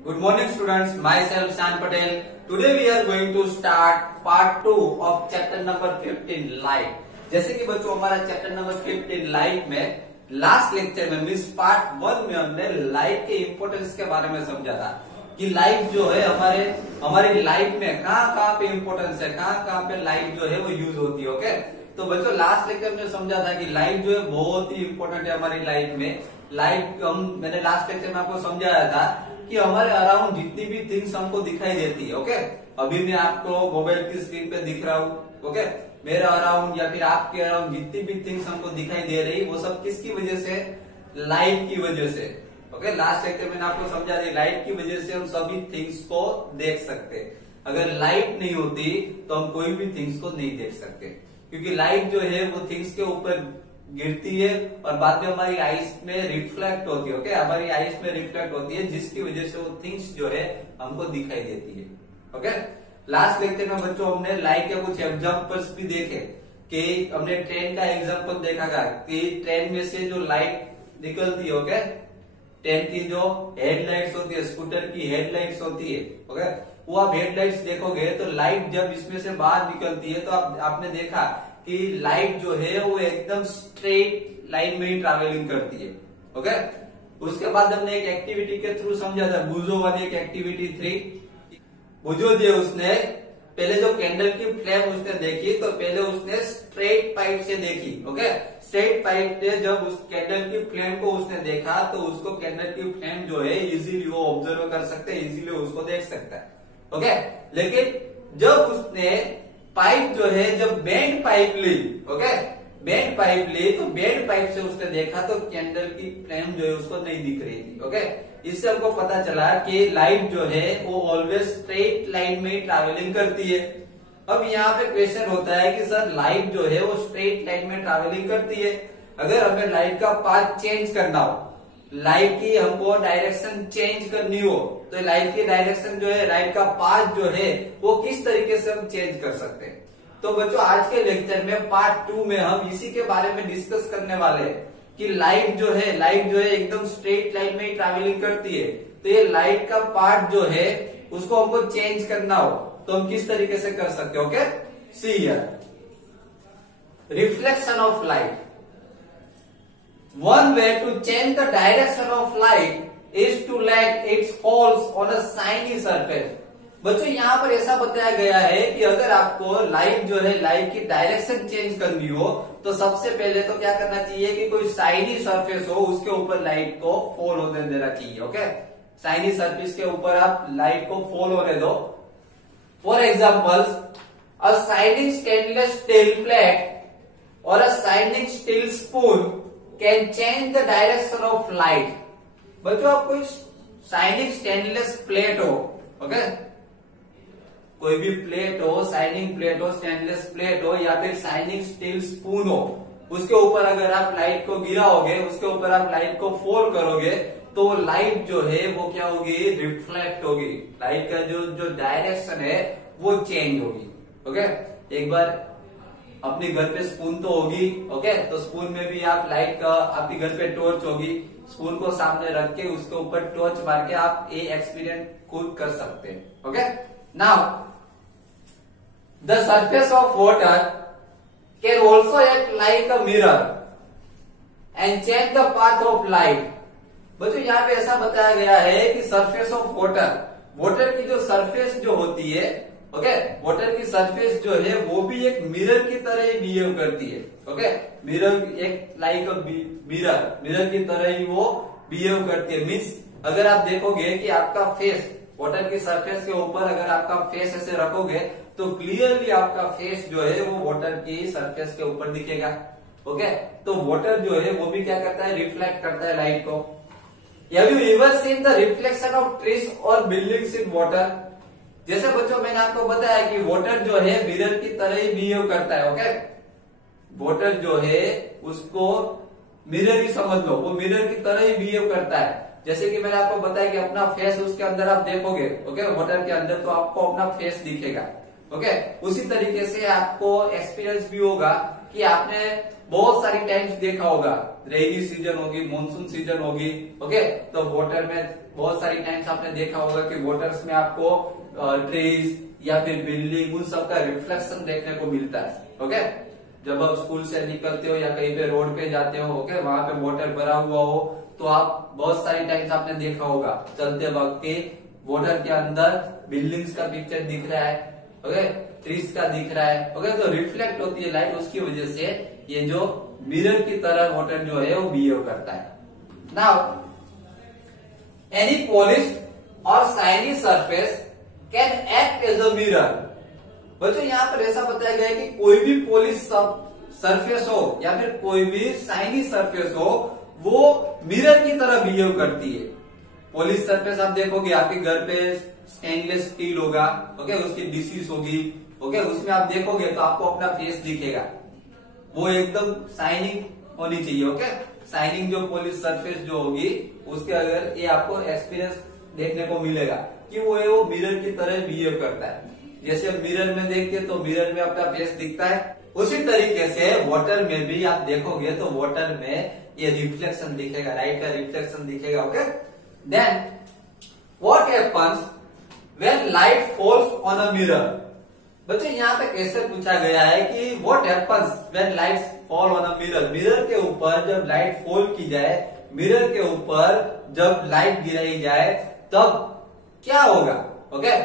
Good morning students, myself Shan Patel. Today we are going to start part 2 of chapter number 15 light. जैसे कि बच्चों हमारा chapter number 15 light में last lecture में means part 1 में हमने लाइट के इम्पोर्टेंस के बारे में समझा था कि लाइट जो है हमारी लाइफ में कहाँ पे इम्पोर्टेंस है, कहाँ पे लाइट जो है वो यूज होती है। ओके, तो बच्चों लास्ट लेक्चर में समझा था कि लाइट जो है बहुत ही इम्पोर्टेंट है हमारी लाइफ में। लाइट मैंने लास्ट लेक्चर में आपको समझाया था कि हमारे अराउंड जितनी भी थिंग्स हमको दिखाई देती है। ओके, अभी मैं आपको मोबाइल की स्क्रीन पे दिख रहा हूँ। ओके, मेरा अराउंड या फिर आपके अराउंड जितनी भी थिंग्स हमको दिखाई दे रही वो सब किसकी वजह से? लाइट की वजह से। ओके, लास्ट लेक्चर मैंने आपको समझा दी लाइट की वजह से हम सभी थिंग्स को देख सकते। अगर लाइट नहीं होती तो हम कोई भी थिंग्स को नहीं देख सकते, क्योंकि लाइट जो है वो थिंग्स के ऊपर गिरती है और बाद में हमारी आईज में रिफ्लेक्ट होती है। ओके, हमारी आईज में रिफ्लेक्ट होती है जिसकी वजह से वो थिंग्स जो है हमको दिखाई देती है। ओके, लास्ट लेक्चर में बच्चों हमने लाइट के कुछ एग्जांपल्स भी देखे कि हमने ट्रेन का एग्जांपल देखा था कि ट्रेन में से जो लाइट निकलती है, ओके, ट्रेन की जो हेडलाइट्स होती है, स्कूटर की हेडलाइट्स होती है, ओके, वो आप हेडलाइट्स देखोगे तो लाइट जब इसमें से बाहर निकलती है तो आपने देखा कि लाइट जो है वो एकदम स्ट्रेट लाइन में ही ट्रैवलिंग करती है। ओके, उसके बाद हमने एक एक्टिविटी के थ्रू समझा था, बुझो वाली एक एक्टिविटी 3। बुझो जो उसने पहले जो कैंडल की फ्लेम उसने देखी तो पहले उसने स्ट्रेट पाइप से देखी। ओके, स्ट्रेट पाइप से जब उस कैंडल की फ्लेम को उसने देखा तो उसको कैंडल की फ्लेम जो है इजीली वो ऑब्जर्व कर सकते हैं, इजीली उसको देख सकता है। ओके, लेकिन जब उसने पाइप जो है जब बेंड पाइप ली, ओके, बेंड पाइप ली तो बेंड पाइप से उसने देखा तो कैंडल की फ्लेम जो है उसको नहीं दिख रही थी। ओके, इससे हमको पता चला कि लाइट जो है वो ऑलवेज स्ट्रेट लाइन में ही ट्रैवलिंग करती है। अब यहाँ पे क्वेश्चन होता है कि सर लाइट जो है वो स्ट्रेट लाइन में ट्रैवलिंग करती है, अगर हमें लाइट का पाथ चेंज करना हो, लाइट की हमको डायरेक्शन चेंज करनी हो तो लाइट की डायरेक्शन जो है, लाइट का पाथ जो है वो किस तरीके से हम चेंज कर सकते हैं। तो बच्चों आज के लेक्चर में पार्ट 2 में हम इसी के बारे में डिस्कस करने वाले हैं कि लाइट जो है एकदम स्ट्रेट लाइन में ही ट्रैवलिंग करती है, तो ये लाइट का पार्ट जो है उसको हमको चेंज करना हो तो हम किस तरीके से कर सकते हैं। Okay, see here, reflection of light. One way to change the direction of light is to let it falls on a shiny surface। बच्चों यहाँ पर ऐसा बताया गया है कि अगर आपको लाइट जो है लाइट की डायरेक्शन चेंज करनी हो तो सबसे पहले तो क्या करना चाहिए कि कोई शाइनी सरफेस हो उसके ऊपर लाइट को फॉल होने देना चाहिए। ओके, शाइनी सरफेस के ऊपर आप लाइट को फॉल होने दो। For example, a shining stainless steel plate और a shining steel spoon can change the direction of light. बच्चों आप कोई शाइनिंग स्टेनलेस प्लेट हो, ओके, कोई भी प्लेट हो, शाइनिंग प्लेट हो, स्टेनलेस प्लेट हो या फिर शाइनिंग स्टील स्पून हो, उसके ऊपर अगर आप लाइट को गिराओगे, उसके ऊपर आप लाइट को फोल्ड करोगे तो लाइट जो है वो क्या होगी? रिफ्लेक्ट होगी। लाइट का जो डायरेक्शन है वो चेंज होगी। ओके, एक बार अपने घर पे स्पून तो होगी, ओके, तो स्पून में भी आप लाइट का, आपके घर पे टॉर्च होगी, स्पून को सामने रख के उसके ऊपर टॉर्च मार के आप ये एक्सपीरियंस खुद कर सकते हैं। Okay, now the surface of water can also act like a mirror and change the path of light. बच्चों यहाँ पे ऐसा बताया गया है कि सरफेस ऑफ वाटर की जो सरफेस जो होती है, ओके, वाटर की सरफेस जो है वो भी एक मिरर की तरह ही बिहेव करती है। ओके, मिरर एक लाइक अ मिरर की तरह ही वो बिहेव करती है। मीन्स अगर आप देखोगे कि आपका फेस वाटर की सरफेस के ऊपर अगर आपका फेस ऐसे रखोगे तो क्लियरली आपका फेस जो है वो वाटर की सरफेस के ऊपर दिखेगा। ओके, तो वाटर जो है वो भी क्या करता है? रिफ्लेक्ट करता है लाइट को। Have you ever seen the reflection of trees और बिल्डिंग्स इन वाटर? जैसे बच्चों मैंने आपको बताया कि वाटर जो है मिरर की तरह ही बिहेव करता है। ओके, वाटर जो है उसको मिरर ही समझ लो, वो मिरर की तरह ही बिहेव करता है। जैसे कि मैंने आपको बताया कि अपना फेस उसके अंदर आप देखोगे, ओके, वाटर के अंदर, तो आपको अपना फेस दिखेगा। ओके, उसी तरीके से आपको एक्सपीरियंस भी होगा कि आपने बहुत सारी टाइम्स देखा होगा, रेनी सीजन होगी, मानसून सीजन होगी, ओके, तो वाटर में बहुत सारी टाइम्स आपने देखा होगा कि वाटर्स में आपको ट्रीज या फिर बिल्डिंग उन सब का रिफ्लेक्शन देखने को मिलता है, ओके। जब आप स्कूल से निकलते हो या कहीं पे रोड पे जाते हो, ओके, वहां पे वाटर भरा हुआ हो, तो आप बहुत सारी टाइम्स आपने देखा होगा चलते वक्त के वाटर के अंदर बिल्डिंग्स का पिक्चर दिख रहा है, ओके, ट्रीज का दिख रहा है, ओके, तो रिफ्लेक्ट होती है लाइट, उसकी वजह से ये जो मिरर की तरह वाटर जो है वो बिहेव करता है। नाउ एनी पॉलिश्ड और shiny surface can act as a mirror. बच्चों यहाँ पर ऐसा बताया गया है कि कोई भी पॉलिश सरफेस हो या फिर कोई भी शाइनी सरफेस हो, वो मिरर की तरह बिहेव करती है। पॉलिश सरफेस आप देखोगे आपके घर पे स्टेनलेस स्टील होगा, ओके, उसकी डिशेस होगी, ओके, उसमें आप देखोगे तो आपको अपना फेस दिखेगा, वो एकदम शाइनिंग होनी चाहिए, ओके। शाइनिंग जो पॉलिश सरफेस जो होगी उसके अगर ये आपको एक्सपीरियंस देखने को मिलेगा कि वो मिरर की तरह बिहेव करता है। जैसे हम मिरर में देखते हैं तो मिरर में अपना फेस दिखता है, उसी तरीके से वाटर में भी आप देखोगे तो वाटर में ये रिफ्लेक्शन दिखेगा, लाइट का रिफ्लेक्शन दिखेगा, okay. Then what happens when light falls on a mirror. बच्चे यहाँ पे कैसे पूछा गया है कि what happens when light fall on a mirror, mirror के ऊपर जब लाइट फॉल की जाए, मिरर के ऊपर जब लाइट गिराई जाए तब क्या होगा, ओके।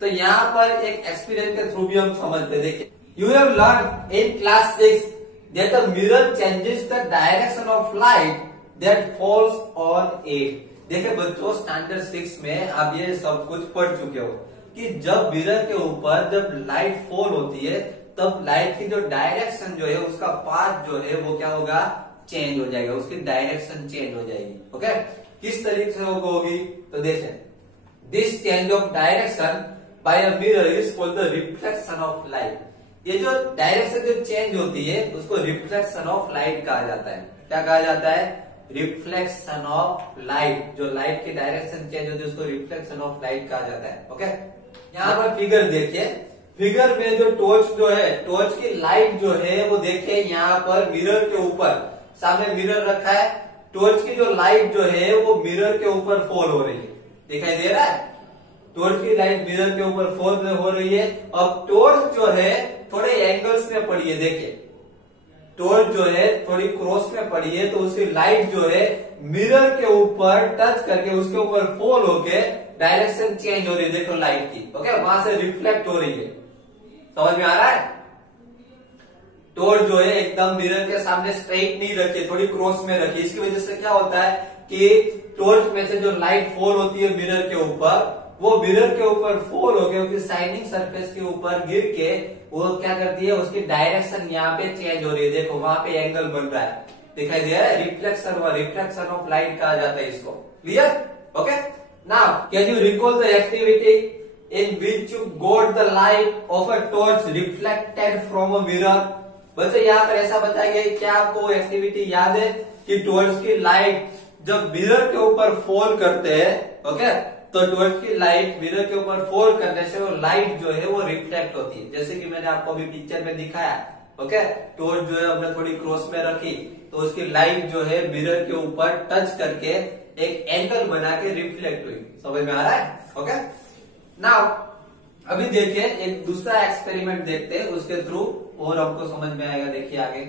तो यहाँ पर एक एक्सपीरियंस के थ्रू भी हम समझते, देखिए, you have learn in class 6 that the mirror changes the direction of light that falls on it. देखिए बच्चों, स्टैंडर्ड 6 में आप ये सब कुछ पढ़ चुके हो कि जब मिरर के ऊपर जब लाइट फॉल होती है तब लाइट की जो डायरेक्शन जो है उसका पाथ जो है वो क्या होगा, चेंज हो जाएगा, उसकी डायरेक्शन चेंज हो जाएगी, ओके। किस तरीके से होगी तो देखें, this change of direction by a mirror is called the reflection of light. ये जो डायरेक्शन जो चेंज होती है उसको रिफ्लेक्शन ऑफ लाइट कहा जाता है। क्या कहा जाता है? Reflection of light. जो लाइट की डायरेक्शन चेंज होती है उसको रिफ्लेक्शन ऑफ लाइट कहा जाता है, ओके। यहाँ पर फिगर देखिए, फिगर में जो टॉर्च जो है, टॉर्च की लाइट जो है वो देखिए यहाँ पर मिरर के ऊपर, सामने मिरर रखा है, टॉर्च की जो लाइट जो है वो मिरर के ऊपर फॉल हो रही है, दिखाई दे रहा है? टॉर्च की लाइट मिरर के ऊपर फॉल हो रही है। अब टॉर्च जो है थोड़े एंगल्स में पड़ी है, देखिए टॉर्च जो है थोड़ी क्रॉस में पड़ी है, तो उसकी लाइट जो है मिरर के ऊपर टच करके उसके ऊपर फॉल होके डायरेक्शन चेंज हो रही है, देखो लाइट की, ओके, वहां से रिफ्लेक्ट हो रही है। समझ में आ रहा है? टॉर्च जो है एकदम मिरर के सामने स्ट्रेट नहीं रखी, थोड़ी क्रॉस में रखी। इसकी वजह से क्या होता है कि टॉर्च में से जो लाइट फॉल होती है मिरर के ऊपर, वो मिरर के ऊपर फॉल होके उसकी शाइनिंग सरफेस के ऊपर गिर के वो क्या करती है, उसकी डायरेक्शन यहाँ पे चेंज हो रही है, देखो वहां पे एंगल बन रहा है, दिखाई दे रहा है? रिफ्लेक्शन हुआ, रिफ्लेक्शन ऑफ लाइट कहा जाता है इसको। Clear? Okay. Now can you recall the activity in which you got the light of a torch reflected from a mirror? बच्चों यहाँ पर ऐसा बताया गया है, क्या आपको एक्टिविटी याद है कि टॉर्च की लाइट जब मिरर के ऊपर फॉल करते हैं, ओके, तो टॉर्च की लाइट मिरर के ऊपर फॉल करने से वो लाइट जो है वो रिफ्लेक्ट होती है, जैसे कि मैंने आपको अभी पिक्चर में दिखाया, ओके। टॉर्च जो है हमने थोड़ी क्रॉस में रखी तो उसकी लाइट जो है मिरर के ऊपर टच करके एक एंगल बना के रिफ्लेक्ट हुई। समझ में आ रहा है? ओके। नाउ अभी देखिए एक दूसरा एक्सपेरिमेंट देखते हैं, उसके थ्रू और हमको समझ में आएगा। देखिए आगे,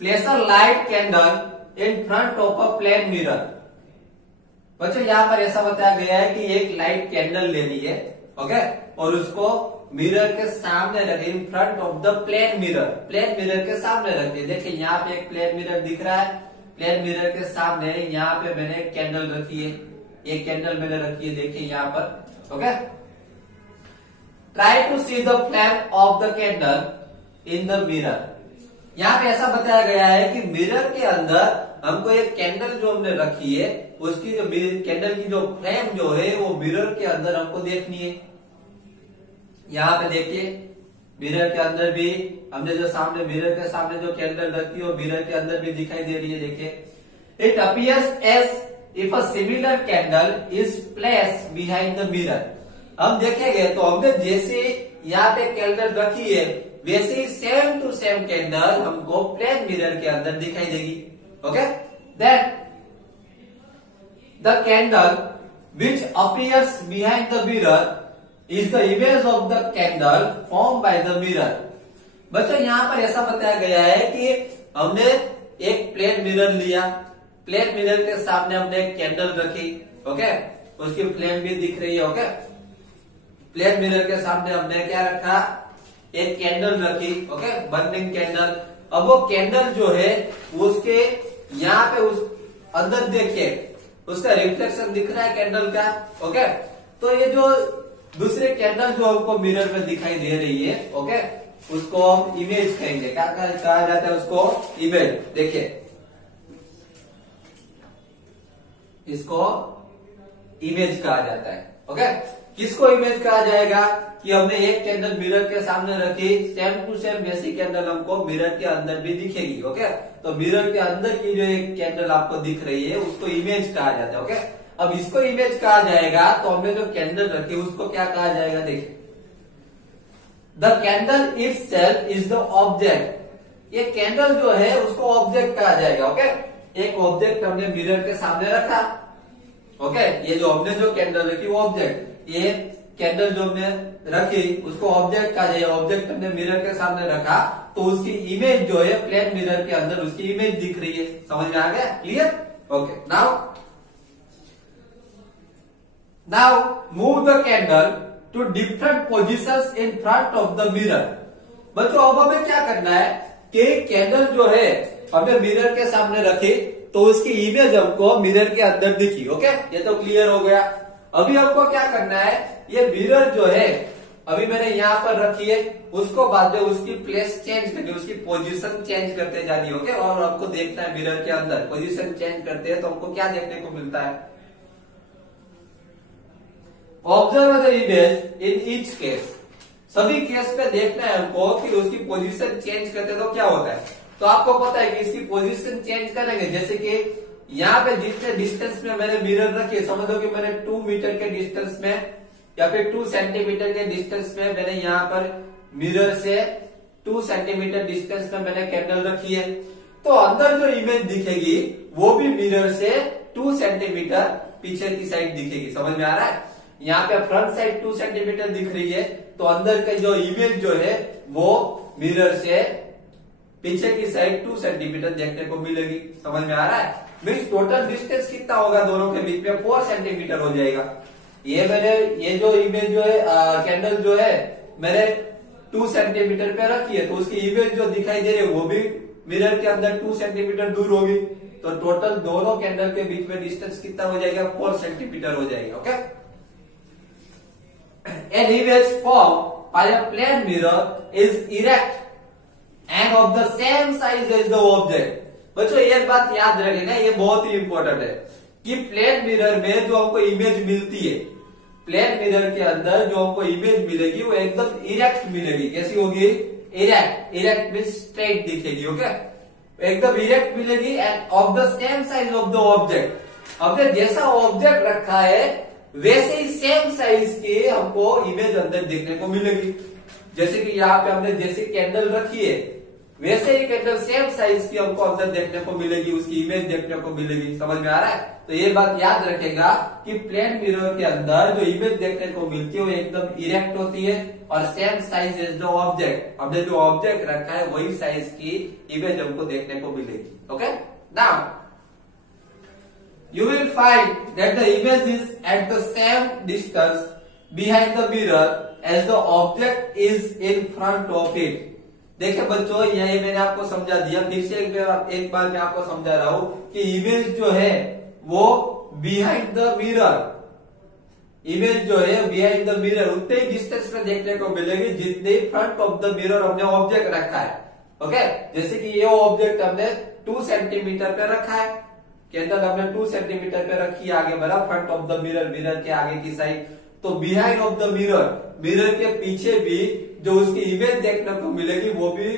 place a light candle in front of a plane mirror. बच्चों यहाँ पर ऐसा बताया गया है कि एक लाइट कैंडल लेनी है, ओके, और उसको मिरर के सामने रखी, in front of the plane mirror, plane mirror के सामने रखी है। देखिए यहाँ पे एक प्लेन मिरर दिख रहा है, प्लेन मिरर के सामने यहाँ पे मैंने एक कैंडल रखी है, एक कैंडल मैंने रखी है, देखिए यहाँ पर, okay. Try to see the flame of the candle in the mirror. यहाँ पे ऐसा बताया गया है कि मिरर के अंदर हमको एक कैंडल जो हमने रखी है, उसकी जो कैंडल की जो फ्लेम जो है वो मिरर के अंदर हमको देखनी है। यहाँ पे देखिए मिरर के अंदर भी हमने जो सामने मिरर के सामने जो कैंडल रखी है वो मिरर के अंदर भी दिखाई दे रही है। देखिए, it appears as if a similar candle is placed behind the mirror. हम देखेंगे तो हमने जैसे यहाँ पे कैंडल रखी है वैसे ही सेम टू सेम कैंडल हमको प्लेन मिरर के अंदर दिखाई देगी। Okay, then the candle which appears behind the mirror is the image of the candle form by the mirror. बच्चों यहां पर ऐसा बताया गया है कि हमने एक प्लेन मिरर लिया, प्लेन मिरर के सामने हमने एक कैंडल रखी। ओके, उसकी फ्लेम भी दिख रही है। ओके, प्लेन मिरर के सामने हमने क्या रखा, एक कैंडल रखी। Okay, burning candle. अब वो कैंडल जो है उसके यहाँ पे उस अंदर देखिए उसका रिफ्लेक्शन दिख रहा है कैंडल का। ओके, तो ये जो दूसरे कैंडल जो हमको मिरर में दिखाई दे रही है, ओके, उसको हम इमेज कहेंगे। क्या कहा जाता है उसको? इमेज। देखिए इसको इमेज कहा जाता है। ओके, किसको इमेज कहा जाएगा कि हमने एक कैंडल मिरर के सामने रखी, सेम टू सेम वैसी कैंडल हमको मिरर के अंदर भी दिखेगी। ओके, तो मिरर के अंदर की जो एक कैंडल आपको दिख रही है उसको इमेज कहा जाता है। ओके, अब इसको इमेज कहा जाएगा तो हमने जो कैंडल रखी उसको क्या कहा जाएगा? देखिए, the candle itself is the object. ये कैंडल जो है उसको ऑब्जेक्ट कहा जाएगा। ओके, एक ऑब्जेक्ट हमने मिरर के सामने रखा। ओके, ये जो हमने जो कैंडल रखी वो ऑब्जेक्ट, ये कैंडल जो हमने रखी उसको ऑब्जेक्ट कहा जाएगा। ऑब्जेक्ट हमने मिरर के सामने रखा तो उसकी इमेज जो है प्लेन मिरर के अंदर उसकी इमेज दिख रही है। समझ में आ गया? Clear? Okay, now move the candle to different positions in front of the mirror. बच्चों अब हमें क्या करना है कि कैंडल जो है हमने मिरर के सामने रखी तो उसकी इमेज हमको मिरर के अंदर दिखी। ओके, ये तो क्लियर हो गया। अभी हमको क्या करना है, ये मिरर जो है अभी मैंने यहाँ पर रखी है, उसको बाद में उसकी प्लेस चेंज करनी, उसकी पोजीशन चेंज करते जानी। ओके, और हमको देखना है मिरर के अंदर पोजीशन चेंज करते हैं तो हमको क्या देखने को मिलता है? Observe the image in each case. सभी केस पे देखना है हमको कि उसकी पोजीशन चेंज करते तो क्या होता है। तो आपको पता है कि इसकी पोजीशन चेंज करेंगे, जैसे कि यहाँ पे जितने डिस्टेंस में मैंने मिरर रखी, समझ लो कि मैंने 2 मीटर के डिस्टेंस में या फिर 2 सेंटीमीटर के डिस्टेंस में मैंने यहाँ पर मिरर से 2 सेंटीमीटर डिस्टेंस में मैंने कैंडल रखी है, तो अंदर जो इमेज दिखेगी वो भी मिरर से 2 सेंटीमीटर पीछे की साइड दिखेगी। समझ में आ रहा है? यहाँ पे फ्रंट साइड 2 सेंटीमीटर दिख रही है तो अंदर का जो इमेज जो है वो मिरर से पीछे की साइड 2 सेंटीमीटर देखने को मिलेगी। समझ में आ रहा है? मीन्स टोटल डिस्टेंस कितना होगा दोनों के बीच में? 4 सेंटीमीटर हो जाएगा। ये जो इमेज जो है कैंडल जो है मैंने 2 सेंटीमीटर पे रखी है तो उसकी इमेज जो दिखाई दे रही है वो भी मिरर के अंदर 2 सेंटीमीटर दूर होगी। तो टोटल दोनों कैंडल के बीच में डिस्टेंस कितना हो जाएगा? 4 सेंटीमीटर हो जाएगा। Okay, an image formed by a plane mirror is erect and of the same size as the object। बच्चों एक बात याद रखना, ये बहुत ही इंपॉर्टेंट है कि प्लेन मिरर में जो हमको इमेज मिलती है, प्लेन मिरर के अंदर जो हमको इमेज मिलेगी वो एकदम इरेक्ट मिलेगी। कैसी होगी? इरेक्ट। इरेक्ट मीन स्ट्रेट दिखेगी। ओके, एकदम इरेक्ट मिलेगी end of the same size of the object. हमने जैसा ऑब्जेक्ट रखा है वैसे ही सेम साइज की हमको इमेज अंदर देखने को मिलेगी। जैसे कि यहाँ पे हमने जैसे कैंडल रखी है वैसे ही कैंडल सेम साइज की हमको अंदर देखने को मिलेगी, उसकी इमेज देखने को मिलेगी। समझ में आ रहा है? तो ये बात याद रखेगा कि प्लेन मिरर के अंदर जो इमेज देखने को मिलती है वो एकदम इरेक्ट होती है और same size as the object. हमने जो ऑब्जेक्ट रखा है वही साइज की इमेज हमको देखने को मिलेगी। Okay, now you will find that the image is at the same distance behind the mirror as the object is in front of it। देखिए बच्चों, यही मैंने आपको समझा दिया, फिर से एक बार मैं आपको समझा रहा हूं कि इमेज जो है वो बिहाइंड द मिरर, इमेज जो है बिहाइंड द मिरर उतने ही डिस्टेंस में देखने को मिलेगी जितने फ्रंट ऑफ द मिरर हमने ऑब्जेक्ट रखा है। ओके, जैसे कि ये ऑब्जेक्ट हमने 2 सेंटीमीटर पे रखा है, कैंडल हमने 2 सेंटीमीटर पे रखी है आगे बढ़ा front of the mirror, mirror के आगे की साइड। तो behind of the mirror, mirror के पीछे भी जो उसकी इमेज देखने को मिलेगी वो भी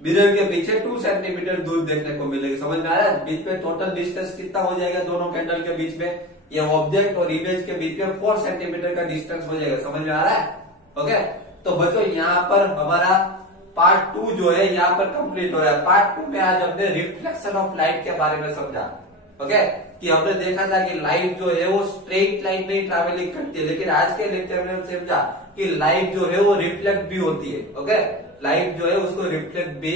मिरर के पीछे 2 सेंटीमीटर दूर देखने को मिलेगी। समझ में आ रहा है? बीच में टोटल डिस्टेंस कितना हो जाएगा दोनों कैंडल के बीच में? ये ऑब्जेक्ट और इमेज के बीच में 4 सेंटीमीटर का डिस्टेंस हो जाएगा। समझ में आ रहा है? ओके, तो बच्चों यहाँ पर हमारा पार्ट 2 जो है यहाँ पर कंप्लीट हो रहा है। पार्ट 2 में आज हमने रिफ्लेक्शन ऑफ लाइट के बारे में समझा। ओके, कि हमने देखा था कि लाइट जो है वो स्ट्रेट लाइन में ही ट्रैवलिंग करती है, लेकिन आज के लेक्चर में हम समझा कि लाइट जो है वो रिफ्लेक्ट भी होती है। ओके, लाइट जो है उसको रिफ्लेक्ट भी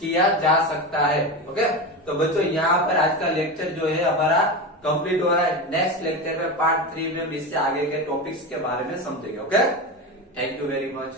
किया जा सकता है। ओके, तो बच्चों यहाँ पर आज का लेक्चर जो है हमारा कंप्लीट हो रहा है। नेक्स्ट लेक्चर में पार्ट 3 में हम इससे आगे के टॉपिक्स के बारे में समझेंगे। Okay, thank you very much.